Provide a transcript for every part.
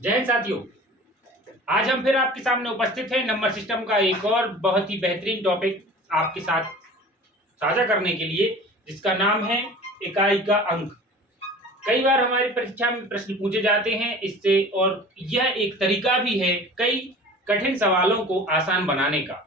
जय हिंद साथियों, आज हम फिर आपके सामने उपस्थित हैं नंबर सिस्टम का एक और बहुत ही बेहतरीन टॉपिक आपके साथ साझा करने के लिए, जिसका नाम है इकाई का अंक। कई बार हमारी परीक्षा में प्रश्न पूछे जाते हैं इससे, और यह एक तरीका भी है कई कठिन सवालों को आसान बनाने का,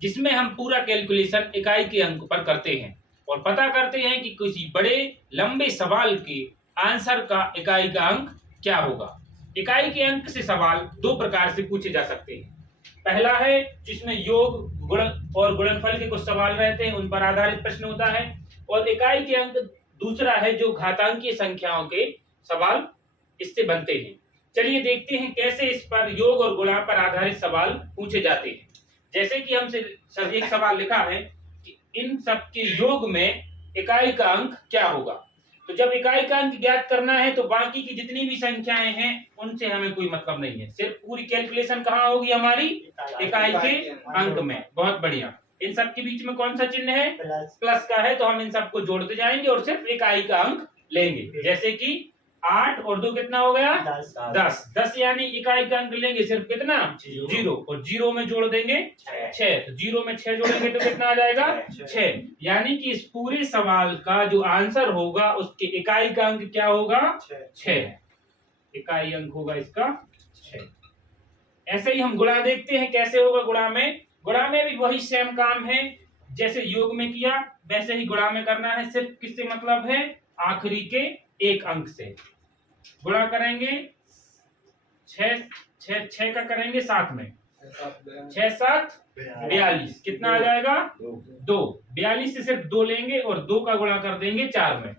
जिसमें हम पूरा कैलकुलेशन इकाई के अंक पर करते हैं और पता करते हैं कि किसी बड़े लंबे सवाल के आंसर का इकाई का अंक क्या होगा। इकाई के अंक से सवाल दो प्रकार से पूछे जा सकते हैं। पहला है जिसमें योग, गुण और गुणनफल के कुछ सवाल रहते हैं, उन पर आधारित प्रश्न होता है। और इकाई के अंक दूसरा है जो घातांकीय संख्याओं के सवाल इससे बनते हैं। चलिए देखते हैं कैसे इस पर योग और गुणा पर आधारित सवाल पूछे जाते हैं। जैसे कि हमसे एक सवाल लिखा है कि इन सब के योग में इकाई का अंक क्या होगा। तो जब इकाई का अंक ज्ञात करना है तो बाकी की जितनी भी संख्याएं हैं उनसे हमें कोई मतलब नहीं है, सिर्फ पूरी कैलकुलेशन कहाँ होगी हमारी इकाई के अंक में। बहुत बढ़िया। इन सब के बीच में कौन सा चिन्ह है? प्लस का है। तो हम इन सबको जोड़ते जाएंगे और सिर्फ इकाई का अंक लेंगे। जैसे कि 8 और 2 कितना हो गया? 10 यानी इकाई का अंक लेंगे सिर्फ कितना? 0। और 0 में जोड़ देंगे 6। तो 0 में 6 जोड़ेंगे तो कितना आ जाएगा? 6। यानी कि इस पूरे सवाल का जो आंसर होगा उसके इकाई का अंक क्या होगा? 6। इकाई अंक होगा इसका 6। ऐसे ही हम गुणा देखते हैं कैसे होगा गुणा में। गुणा में भी वही सेम काम है, जैसे योग में किया वैसे ही गुणा में करना है। सिर्फ किससे मतलब है? आखिरी के एक अंक से गुणा करेंगे। 6 का करेंगे 7 में, 6 7 42। कितना आ जाएगा? 2। 42 से सिर्फ 2 लेंगे और 2 का गुणा कर देंगे 4 में,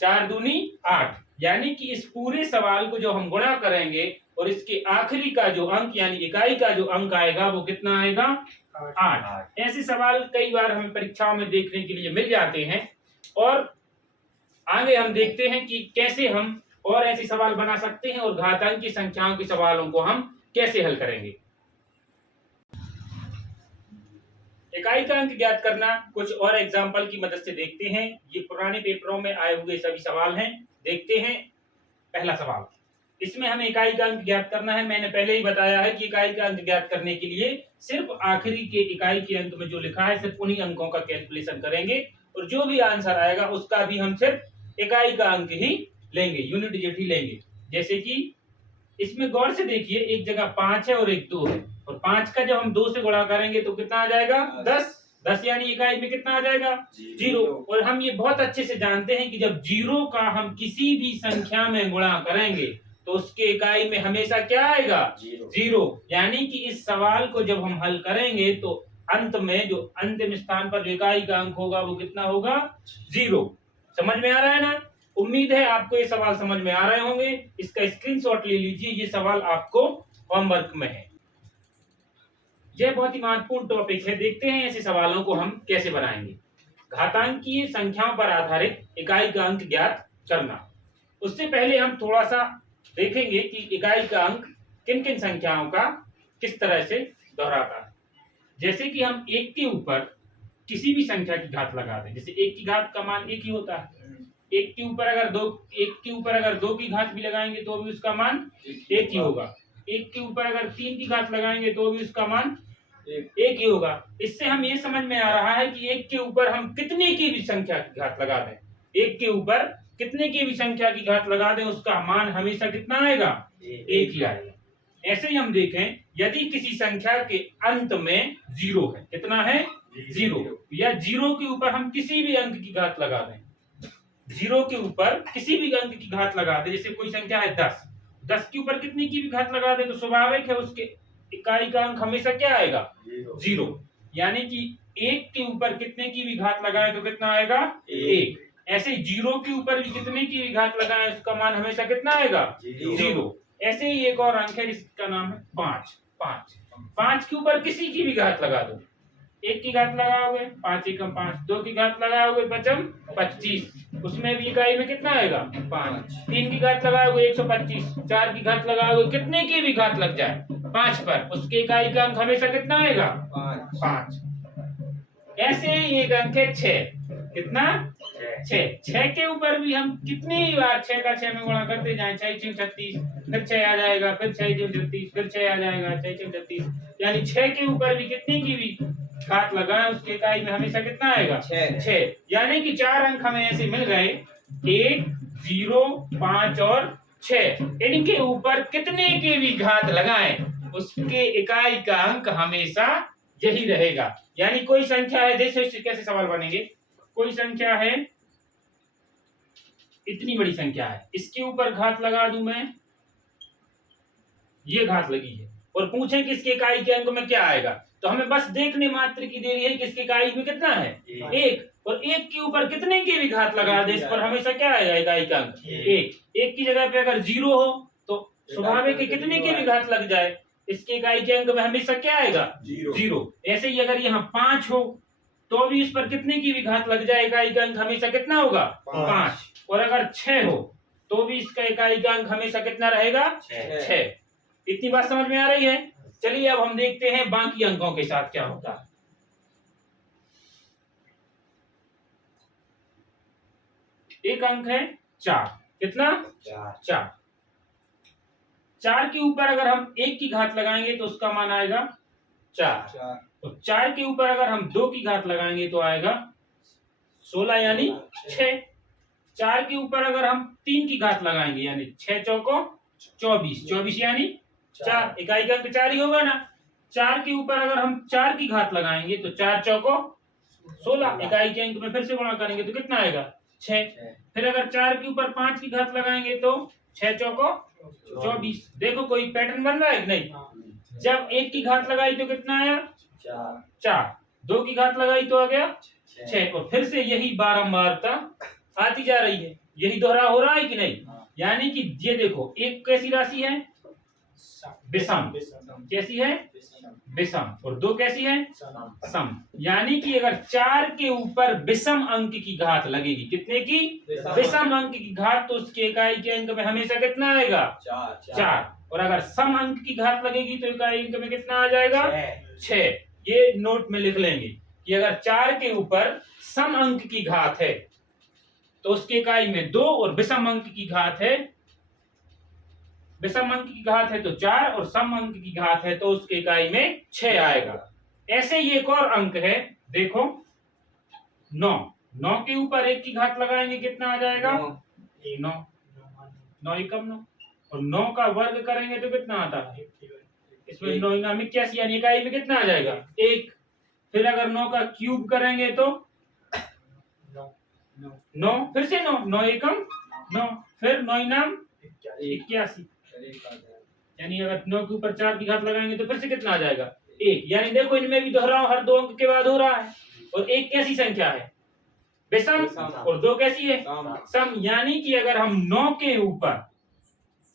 4 दूनी 8। यानी कि इस पूरे सवाल को जो हम गुणा करेंगे और इसके आखिरी का जो अंक यानी इकाई का जो अंक आएगा वो कितना आएगा? 8। ऐसे सवाल कई बार हमें परीक्षाओं में देखने के लिए मिल जाते हैं। और आगे हम देखते हैं कि कैसे हम और ऐसे सवाल बना सकते हैं और घातांकीय संख्याओं के सवालों को हम कैसे हल करेंगे। इकाई का अंक ज्ञात करना कुछ और एग्जाम्पल की मदद से देखते हैं। ये पुराने पेपरों में आए हुए सभी सवाल हैं। देखते हैं पहला सवाल। इसमें हमें इकाई का अंक ज्ञात करना है। मैंने पहले ही बताया है कि इकाई का अंक ज्ञात करने के लिए सिर्फ आखिरी के इकाई के अंक में जो लिखा है सिर्फ उन्हीं अंकों का कैलकुलेशन करेंगे और जो भी आंसर आएगा उसका भी हम सिर्फ इकाई का अंक ही लेंगे, यूनिट डिजिट ही लेंगे। जैसे कि इसमें गौर से देखिए, एक जगह 5 है और एक 2 है, और 5 का जब हम 2 से गुणा करेंगे तो कितना आ जाएगा? 10 यानी इकाई में कितना आ जाएगा? 0। और हम ये बहुत अच्छे से जानते हैं कि जब 0 का हम किसी भी संख्या में गुणा करेंगे तो उसके इकाई में हमेशा क्या आएगा? 0। यानी कि इस सवाल को जब हम हल करेंगे तो अंत में जो अंतिम स्थान पर जो इकाई का अंक होगा वो कितना होगा? 0। समझ में आ रहा है ना? उम्मीद है आपको ये सवाल समझ में आ रहे होंगे। इसका स्क्रीनशॉट ले लीजिए, ये सवाल आपको होमवर्क में है। यह बहुत ही महत्वपूर्ण टॉपिक है। देखते हैं ऐसे सवालों को हम कैसे बनाएंगे। घातांकीय संख्याओं पर आधारित इकाई का अंक ज्ञात करना। उससे पहले हम थोड़ा सा देखेंगे कि इकाई का अंक किन किन संख्याओं का किस तरह से दोहराता है। जैसे कि हम 1 के ऊपर किसी भी संख्या की घात लगा दें, जैसे 1 की घात का मान 1 ही होता है। 1 के ऊपर अगर 2 की घात भी लगाएंगे तो भी उसका मान 1 ही होगा। 1 के ऊपर अगर 3 की घात लगाएंगे तो भी उसका मान 1 ही होगा। इससे हम ये समझ में आ रहा है कि 1 के ऊपर हम कितने की भी संख्या की घात लगा दें, 1 के ऊपर कितने की भी संख्या की घात लगा दें उसका मान हमेशा कितना आएगा? 1 ही आएगा। ऐसे ही हम देखें, यदि किसी संख्या के अंत में 0 है, कितना है? 0, या 0 के ऊपर हम किसी भी अंक की घात लगा दें, 0 के ऊपर किसी भी अंक की घात लगा दे, जैसे कोई संख्या है 10 के ऊपर कितनी की भी घात लगा दे तो स्वाभाविक है उसके इकाई का अंक हमेशा क्या आएगा? 0। यानी कि 1 के ऊपर कितने की भी घात लगाए तो कितना आएगा? 1। ऐसे 0 के ऊपर भी कितने की भी घात लगाए उसका मान हमेशा कितना आएगा? 0। ऐसे ही एक और अंक है जिसका नाम है 5। 5 के ऊपर किसी की भी घात लगा दो, 1 की घात लगाओगे 5 एकम 5, 2 की घात लगाओगे 5 25, उसमें भी इकाई में कितना आएगा? 5। 3 की घात लगाओगे 125, 4 की घात लगाओगे कितने की भी घात लग जाए 5 पर, उसके इकाई का अंक हमेशा कितना आएगा? 5। ऐसे ही एक अंक है 6। कितना? छह के ऊपर भी हम कितनी बार 6 का 6 में गुणा करते जाएं, 6 6 36, फिर 6 आ जाएगा, फिर 6 6 36, फिर 6 आ जाएगा, 6 6 36, यानी 6 के ऊपर भी कितने की भी घात लगाएं उसके इकाई में हमेशा कितना आएगा 6। यानी कि 4 अंक हमें ऐसे मिल गए 1 0 5 और 6। इनके ऊपर कितने की भी घात लगाएं उसके इकाई का अंक हमेशा यही रहेगा। यानी कोई संख्या है, देखो कैसे सवाल बनेंगे। कोई संख्या है, इतनी बड़ी संख्या है, इसके ऊपर घात लगा दूं मैं, ये घात लगी है, और पूछें कि इसके इकाई के अंक में क्या आएगा, तो हमें बस देखने मात्र की देरी है कि इसके इकाई में कितना है 1, और 1 के ऊपर कितने की भी घात लगा दे, इस पर हमेशा क्या आएगा इकाई का अंक 1। 1 की जगह पे अगर 0 हो तो स्वाभाविक है कितने की भी घात लग जाए, इसके इकाई के अंक में हमेशा क्या आएगा 0। ऐसे ही अगर यहाँ 5 हो तो भी इस पर कितने की भी घात लग जाए, इकाई का अंक हमेशा कितना होगा 5। और अगर 6 हो तो भी इसका इकाई का अंक हमेशा कितना रहेगा 6। इतनी बात समझ में आ रही है। चलिए अब हम देखते हैं बाकी अंकों के साथ क्या होता है। एक अंक है 4, कितना 4। 4 के ऊपर अगर हम 1 की घात लगाएंगे तो उसका मान आएगा 4। तो 4 के ऊपर अगर हम 2 की घात लगाएंगे तो आएगा 16 यानी 6। 4 के ऊपर अगर हम 3 की घात लगाएंगे यानी 6 चौको 24, 24 यानी 4, इकाई का अंक 4 ही होगा ना। 4 के ऊपर अगर हम 4 की घात लगाएंगे तो 4 चौको 16, इकाई के अंक में फिर से गुणा करेंगे तो कितना आएगा 6। फिर अगर 4 के ऊपर 5 की घात लगाएंगे तो 6 चौको 24। देखो कोई पैटर्न बन रहा है नहीं। जब 1 की घात लगाई तो कितना आया 4, 2 की घात लगाई तो आ गया 6, और फिर से यही बारंबारता आती जा रही है, यही दोहरा हो रहा है कि नहीं। यानी कि ये देखो, एक कैसी राशि है विषम, कैसी है विषम, और 2 कैसी है सम। यानी कि अगर 4 के ऊपर विषम अंक की घात लगेगी, कितने की विषम अंक की घात, तो उसके इकाई के अंक में हमेशा कितना आएगा 4। और अगर सम अंक की घात लगेगी तो इकाई अंक में कितना आ जाएगा 6। ये नोट में लिख लेंगे कि अगर 4 के ऊपर सम अंक की घात है तो उसके इकाई में 2, और विषम अंक की घात है, विषम अंक की घात है तो 4, और सम अंक की घात है तो उसके इकाई में 6 आएगा। ऐसे ही एक और अंक है, देखो 9। 9 के ऊपर 1 की घात लगाएंगे कितना आ जाएगा 9, 9 एकम 9, और 9 का वर्ग करेंगे तो कितना आता है, इसमें 9 में 81 यानी इकाई में कितना आ जाएगा 1। फिर अगर 9 का क्यूब करेंगे तो 9, फिर से 9, 9 एकम 9, फिर 9 नाम 81, यानी अगर 9 के ऊपर 4 की घात लगाएंगे तो फिर से कितना आ जाएगा 1। यानी देखो इनमें भी दोहराव हर 2 अंक के बाद हो रहा है। और 1 कैसी संख्या है विषम, और 2 कैसी है सम। यानी कि अगर हम 9 के ऊपर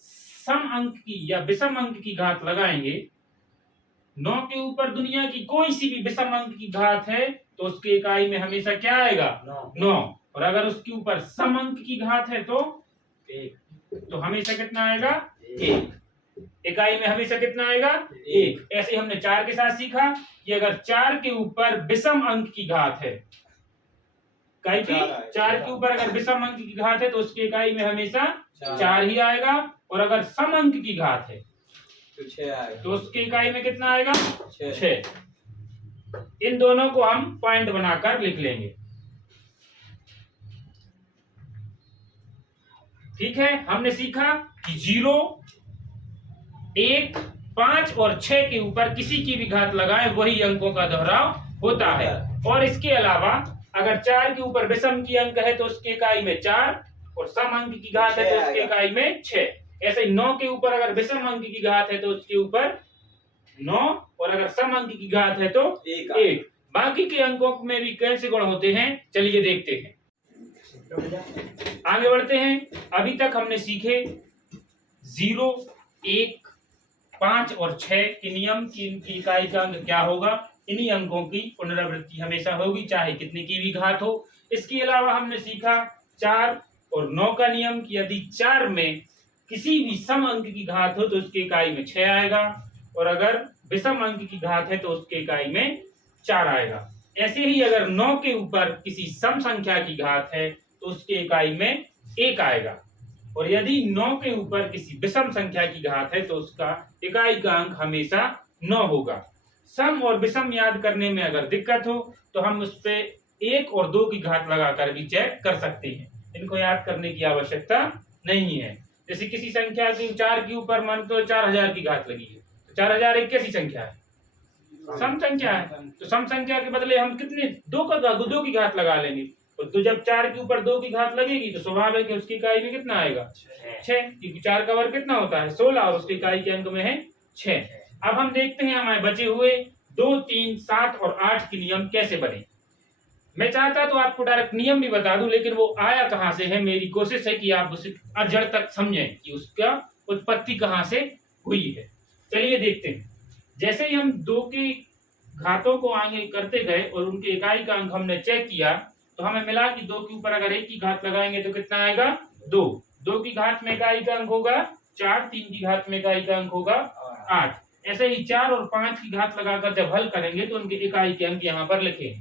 सम अंक की या विषम अंक की घात लगाएंगे, 9 के ऊपर दुनिया की कोई सी भी विषम अंक की घात है तो उसके इकाई में हमेशा क्या आएगा 9, और अगर उसके ऊपर सम अंक की घात है तो 1, तो हमेशा कितना आएगा 1, इकाई में हमेशा कितना आएगा 1। ऐसे हमने 4 के साथ सीखा कि अगर 4 के ऊपर विषम अंक की घात है, इकाई की 4 के ऊपर अगर विषम अंक की घात है तो उसकी इकाई में हमेशा 4 ही आएगा, और अगर सम अंक की घात है तो 6 आएगा, तो उसकी इकाई में कितना आएगा 6। इन दोनों को हम पॉइंट बनाकर लिख लेंगे। ठीक है, हमने सीखा कि 0, 1, 5 और 6 के ऊपर किसी की भी घात लगाएं वही अंकों का दोहराव होता है। और इसके अलावा अगर 4 के ऊपर विषम की अंक है तो उसके इकाई में 4, और सम अंक की घात है तो उसके इकाई में 6। ऐसे 9 के ऊपर अगर विषम अंक की घात है तो उसके ऊपर 9, और अगर सम अंक की घात है तो 1। बाकी के अंकों में भी कैसे गुण होते हैं चलिए देखते हैं, आगे बढ़ते हैं। अभी तक हमने सीखे 0, 1, 5 और 6 के नियम की इनकी इकाई का अंक क्या होगा। इन्हीं अंकों की पुनरावृत्ति हमेशा होगी चाहे कितनी की भी घात हो। इसके अलावा हमने सीखा 4 और 9 का नियम कि यदि 4 में किसी भी सम अंक की घात हो तो उसकी इकाई में 6 आएगा, और अगर विषम अंक की घात है तो उसके इकाई में 4 आएगा। ऐसे ही अगर 9 के ऊपर किसी सम संख्या की घात है तो उसके इकाई में 1 आएगा। और यदि 9 के ऊपर किसी विषम संख्या की घात है तो उसका इकाई का अंक हमेशा 9 होगा। सम और विषम याद करने में अगर दिक्कत हो तो हम उस पे 1 और 2 की घात लगाकर भी चेक कर सकते हैं। इनको याद करने की आवश्यकता नहीं है। जैसे किसी संख्या की 4 के ऊपर मान तो 4000 की घात लगी है, तो 4000 एक कैसी संख्या है? सम संख्या है। तो सम संख्या के बदले हम कितने 2 की घात लगा लेंगे। तो जब 4 के ऊपर 2 की घात लगेगी तो स्वाभाविक है उसकी इकाई में कितना आएगा? 6, क्योंकि 4 का वर्ग कितना होता है? 16 और उसकी इकाई के अंक में है 6। अब हम देखते हैं हमारे बचे हुए 2, 3, 7 और 8 के नियम कैसे बने। मैं चाहता तो आपको डायरेक्ट नियम भी बता दूं, लेकिन वो आया कहां से है, मेरी कोशिश है कि आप उसे जड़ तक समझें कि उसका उत्पत्ति कहां से हुई है। चलिए देखते हैं। जैसे ही हम 2 की घातों को आगे करते गए और उनके इकाई का अंक हमने चेक किया तो हमें मिला कि 2 के ऊपर अगर 1 की घात लगाएंगे तो कितना आएगा? 2। 2 की घात में इकाई का अंक होगा 4, 3 की घात में इकाई का अंक होगा 8। ऐसे ही 4 और 5 की घात लगाकर जब हल करेंगे तो उनके इकाई के अंक यहाँ पर लिखे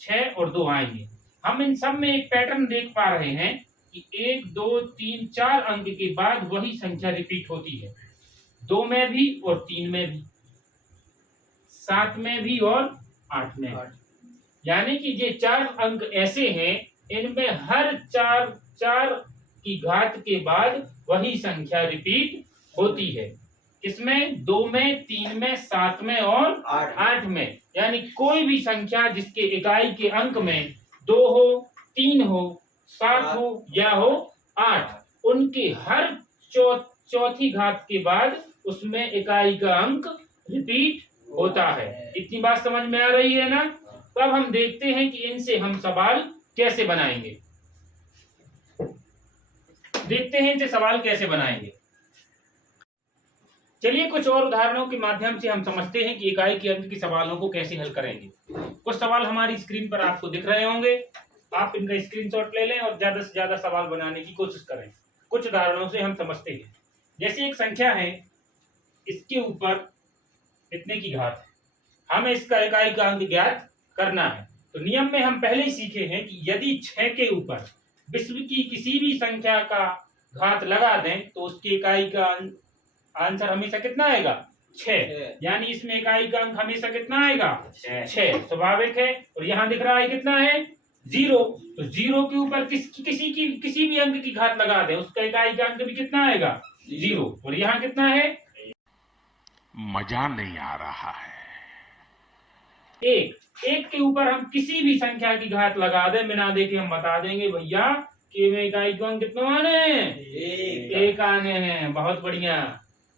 6 और 2 आएंगे। हम इन सब में एक पैटर्न देख पा रहे हैं कि 1, 2, 3, 4 अंक के बाद वही संख्या रिपीट होती है। 2 में भी और 3 में भी, 7 में भी और 8 में भी। यानी कि ये 4 अंक ऐसे हैं इनमें हर 4 की घात के बाद वही संख्या रिपीट होती है। किसमें? 2 में, 3 में, 7 में और 8 में। यानी कोई भी संख्या जिसके इकाई के अंक में 2 हो, 3 हो, 7 हो या हो 8, उनके हर चौथी घात के बाद उसमें इकाई का अंक रिपीट होता है। इतनी बात समझ में आ रही है ना? तो अब हम देखते हैं कि इनसे हम सवाल कैसे बनाएंगे। देखते हैं इनसे सवाल कैसे बनाएंगे। चलिए कुछ और उदाहरणों के माध्यम से हम समझते हैं कि इकाई के अंक के सवालों को कैसे हल करेंगे। कुछ सवाल हमारी स्क्रीन पर आपको दिख रहे होंगे, आप इनका स्क्रीनशॉट ले लें और ज्यादा से ज्यादा सवाल बनाने की कोशिश करें। कुछ उदाहरणों से हम समझते हैं। जैसे एक संख्या है, इसके ऊपर इतने की घात है, हमें इसका इकाई का अंक ज्ञात करना है। तो नियम में हम पहले ही सीखे हैं कि यदि 6 के ऊपर विश्व की किसी भी संख्या का घात लगा दें तो उसकी इकाई का आंसर हमेशा कितना आएगा? 6। यानी इसमें इकाई का अंक हमेशा कितना आएगा? 6। स्वाभाविक है। और यहाँ दिख रहा है कितना है? 0। तो 0 के ऊपर किसी भी अंक की घात लगा दें उसका इकाई का अंक भी कितना आएगा? 0। और यहाँ कितना है? मजा नहीं आ रहा है। 1 के ऊपर हम किसी भी संख्या की घात लगा दें, बिना देखे हम बता देंगे भैया कि में इकाई को अंक कितना आने हैं? 1 आने हैं। बहुत बढ़िया।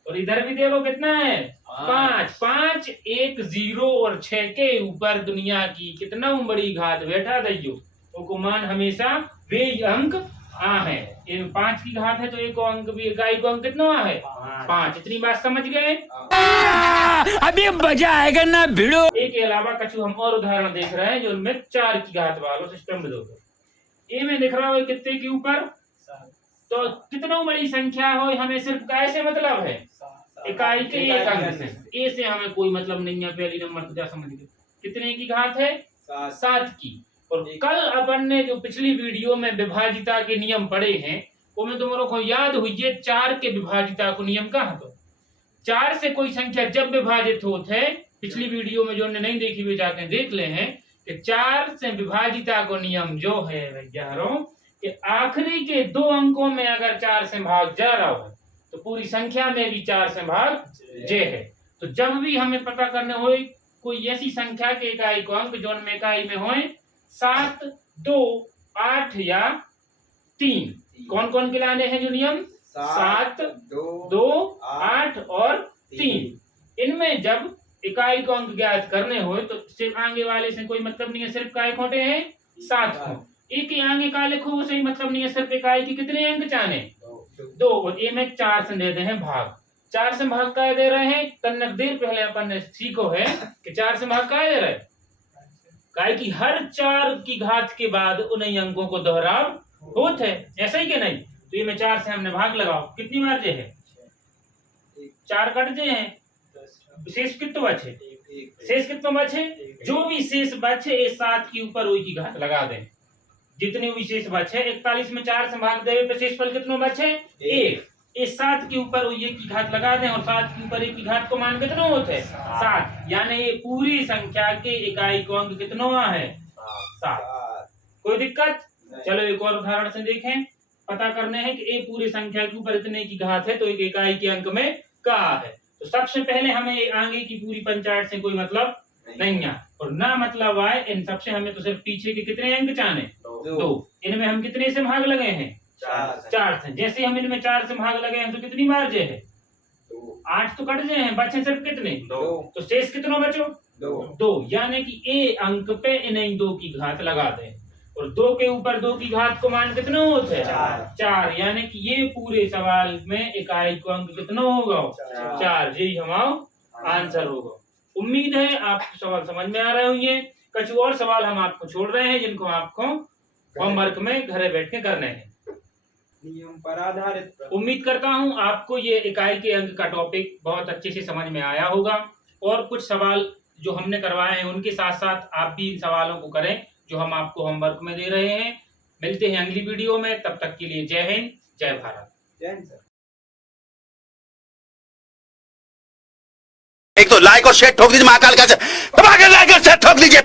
और इधर भी देखो कितना है? 5। 1, 0 और 6 के ऊपर दुनिया की कितना बड़ी घात बैठा दैयो तो मान हमेशा वे अंक आ है। इन 5 की घात है तो एक अंक भी इकाई को अंक कितना है? 5। इतनी बात समझ गए? अभी मजा आएगा ना भिड़ो। एक के अलावा कछु हम और उदाहरण देख रहे हैं जो उनमें 4 की घात वालों सिस्टम में दोगे। ए में दिख रहा हो कितने के ऊपर? तो कितना बड़ी संख्या हो हमें सिर्फ कैसे मतलब है? इकाई के एक अंक से। ए से हमें कोई मतलब नहीं है। पहली नंबर तो क्या समझ गए? कितने की घात है? 7 की। और कल अपन ने जो पिछली वीडियो में विभाजिता के नियम पढ़े हैं वो में तुम्हारों को याद हुई है 4 के विभाजिता को नियम कहाँ तो 4 से कोई संख्या जब विभाजित होते है, पिछली वीडियो में जो नहीं देखी हुई जाके देख ले हैं कि 4 से विभाजिता को नियम जो है विद्यार्थियों कि आखिरी के 2 अंकों में अगर 4 से भाग जा रहा हो तो पूरी संख्या में भी 4 से भाग जे है। तो जब भी हमें पता करने हो कोई ऐसी संख्या के इकाई को अंक जो में इकाई में हो 7, 2, 8 या 3, कौन कौन के लाने हैं जो नियम? 7, 2, 8 और 3। इनमें जब इकाई को अंक ज्ञात करने हो तो सिर्फ आगे वाले से कोई मतलब नहीं है, सिर्फ काय खोटे हैं 7 को। एक ही आगे का लिखो वो सही मतलब नहीं है, सिर्फ इकाई के कितने अंक चाने? 2। और ए में 4 से दे हैं भाग। 4 से भाग काय दे रहे हैं? तन्नक देर पहले अपन ने सीखो है कि 4 से भाग काय दे रहे हैं? काय की हर 4 की घात के बाद उन्हीं अंकों को दोहराव होता है, ऐसा ही क्या नहीं? तो ये में 4 से हमने भाग लगाओ, कितनी बार जे है? 4 कट जे हैं, शेष कितना बचे? शेष कितना बचे? जो भी शेष बचे 7 के ऊपर वही की घात लगा दें। जितनी हुई शेष बचे 41 में 4 से भाग देवे पे शेषफल कितना बचे 1। इस 7 के ऊपर ये की घात लगा दें और 7 के ऊपर 1 की घात को मान कितना होता है 7, यानी ये पूरी संख्या के इकाई को अंक कितना है 7। कोई दिक्कत? चलो एक और उदाहरण से देखें। पता करने हैं कि एक पूरी संख्या के ऊपर इतने की घात है तो एक इकाई के अंक में कहाँ है। तो सबसे पहले हमें आगे की पूरी पंचायत से कोई मतलब नहीं है और ना मतलब आए इन सबसे हमें तो सिर्फ पीछे के कितने अंक चाहने 2। इनमें हम कितने से भाग लगे हैं 4 से। जैसे हम इनमें 4 से भाग लगे हैं तो कितनी बार जे है 8 तो कट जाए हैं, बचे सिर्फ कितने 2। तो शेष कितना बचो 2, यानी कि ए अंक पे इन्हें 2 की घात लगा दें और 2 के ऊपर 2 की घात को मान कितना होता है 4, यानी कि ये पूरे सवाल में इकाई को अंक कितना होगा 4। यही हमारा आंसर होगा। उम्मीद है आपको सवाल समझ में आ रहे होंगे। कुछ और सवाल हम आपको छोड़ रहे हैं जिनको आपको होमवर्क में घरे बैठ के करने हैं। नियम पर आधारित। उम्मीद करता हूं आपको ये इकाई के अंक का टॉपिक बहुत अच्छे से समझ में आया होगा और कुछ सवाल जो हमने करवाए हैं उनके साथ साथ आप भी इन सवालों को करें जो हम आपको होमवर्क में दे रहे हैं। मिलते हैं अगली वीडियो में, तब तक के लिए जय हिंद जय भारत। जय हिंद सर। एक तो लाइक और शेयर ठोक दीजिए, महाकाल का दबा के लाइक और शेयर ठोक दीजिए।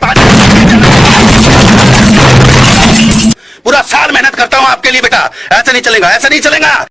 पूरा साल मेहनत करता हूं आपके लिए बेटा, ऐसा नहीं चलेगा, ऐसा नहीं चलेगा।